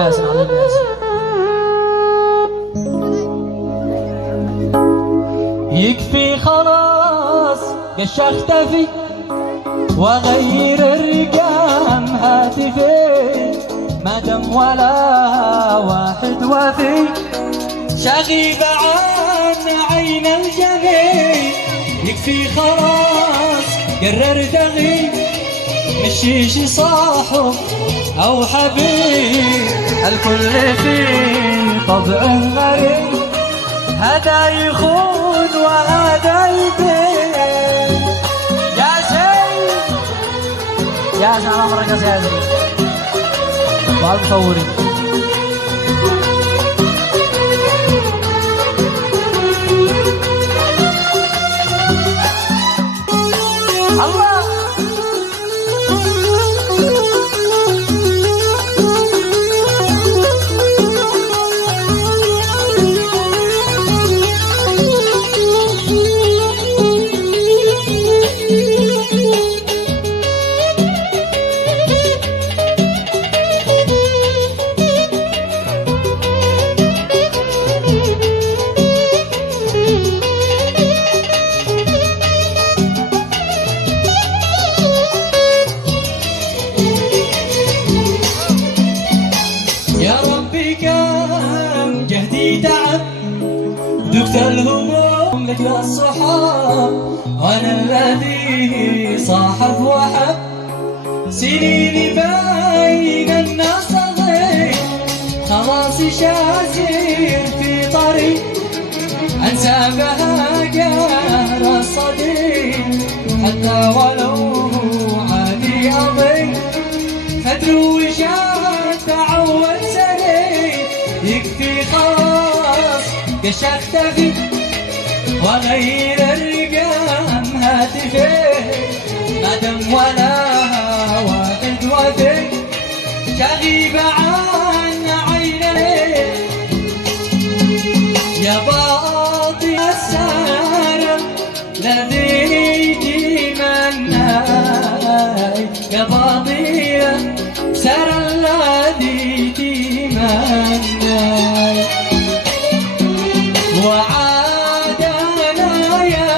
ياسين عظيم ياسين. يكفي خلاص قش اختفي واغير الرقم هاتفي، ما دام ولا واحد وفي شغيب عن عين الجميع. يكفي خلاص قررت اغيب، مشيش صاحب او حبيب، الكل فيه طبع غريب، هذا يخون وهذا يبين. ياسين ياسين على عمرك يا ياسين مع المصورين. الله كم جهدي تعب، ذقت الهموم مثل الصحاب، وانا الذي صاحب وحب، سنيني بين الناس ضيق، خلاص شاسر في طريق، انسى بها قهر الصديق، حتى ولو عادي اضيق، فدر وشاف تعود سنين. يكفي خلاص قش اختفي واغير الرقم هاتفي، ما دام ولا واحد وفي شغيب عن عيني. يا باطي السهر الذي تمناي، يا باطي السهر الذي تمناي، وعادنا يا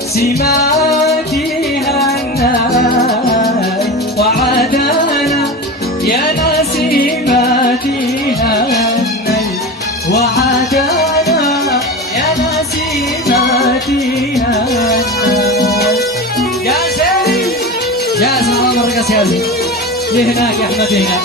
سماتي هناي، وعادنا يا سماتي هناي، وعادنا يا سماتي هناي. ياسين ياسين على عمرك يا ياسين. لهناك يا احمد هناك.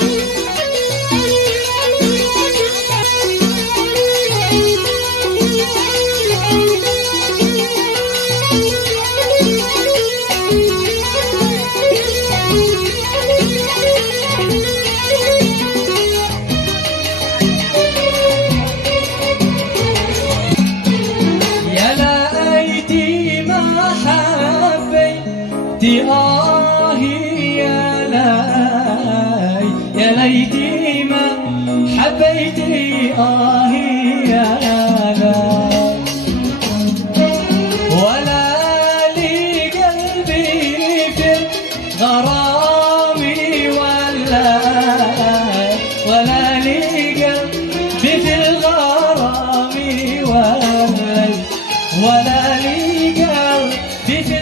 آهي يا لاي، يا ليتي ما حبيتي آهي يا لاي، ولا لي قلبي في الغرام ولا لي قلبي في الغرام ولا لي قلبي في